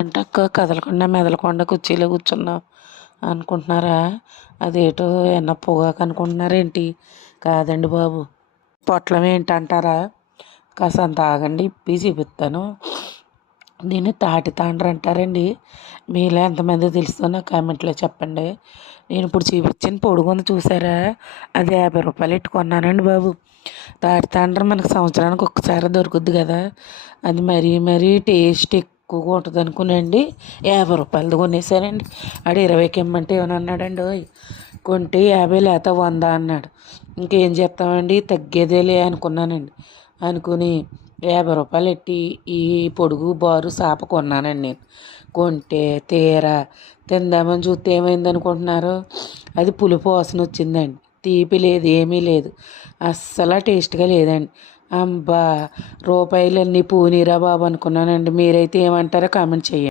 ఏంటక్క కదలకుండా మెదలకుండా కుర్చీలో కూర్చున్నావు అనుకుంటున్నారా? అదేటో ఎన్న పొగాకు అనుకుంటున్నారేంటి? కాదండి బాబు, పొట్లం ఏంటంటారా? కాసంత ఆగండి, ఇప్పి చూపిస్తాను. దీన్ని తాటి తాండ్ర అంటారండి. మీలో ఎంతమంది తెలుస్తుందో నాకు కామెంట్లో చెప్పండి. నేను ఇప్పుడు చూపించిన పొడుగుంది చూసారా? అది 50 రూపాయలు కొన్నానండి బాబు. తాటి తాండ్ర మనకు సంవత్సరానికి ఒక్కసారి దొరుకుద్ది కదా, అది మరీ టేస్ట్ ఎక్కువగా ఉంటుంది అనుకునండి 50 రూపాయలది కొనేసానండి. ఆడు 20కి ఇమ్మంటే ఏమని అన్నాడండి, ఓయ్ కొంటే 50 లేకపోతే 100 అన్నాడు. ఇంకేం చేస్తామండి, తగ్గేదేలే అనుకున్నానండి. అనుకుని 50 రూపాయలు ఎట్టి ఈ పొడుగు బారు చేప కొన్నానండి నేను. కొంటే తీరా తిందామని చూస్తే ఏమైంది అనుకుంటున్నారు? అది పులుపు వాసన వచ్చిందండి. తీపి లేదు, ఏమీ లేదు, అస్సలు టేస్ట్గా లేదండి. అబ్బా, రూపాయలన్నీ పూనీరా బాబు అనుకున్నానండి. మీరైతే ఏమంటారో కామెంట్ చేయండి.